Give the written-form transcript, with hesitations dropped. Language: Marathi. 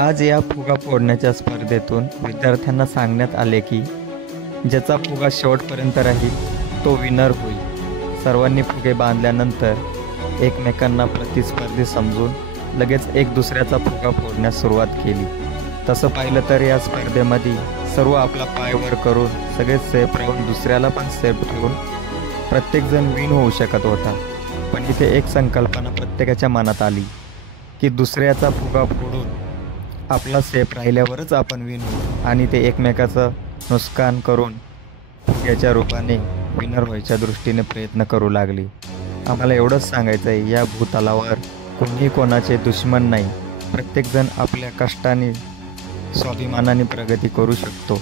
आज या फुगा फोडण्याच्या स्पर्धेतून विद्यार्थ्यांना सांगण्यात आले की ज्याचा फुगा शेवटपर्यंत राहील तो विनर होईल। सर्वांनी फुगे बांधल्यानंतर एकमेकांना प्रतिस्पर्धी समजून लगेच एक दुसऱ्याचा फुगा फोडण्यास सुरुवात केली। तसं पाहिलं तर या स्पर्धेमध्ये सर्व आपला पाय वर करून सगळे सेफ राहून दुसऱ्याला पण सेफ ठेवून प्रत्येकजण विन होऊ शकत होता। पण इथे एक संकल्पना प्रत्येकाच्या मनात आली की दुसऱ्याचा फुगा फोडून आपला सेफ राहिल्यावरच आपण विन होऊ, आणि ते एकमेकाचं नुकसान करून फुग्याच्या रूपाने विनर व्हायच्या दृष्टीने प्रयत्न करू लागले। आम्हाला एवढंच सांगायचं आहे, या भूतलावर कोणी कोणाचे दुश्मन नाही। प्रत्येकजण आपल्या कष्टाने स्वाभिमानाने प्रगती करू शकतो।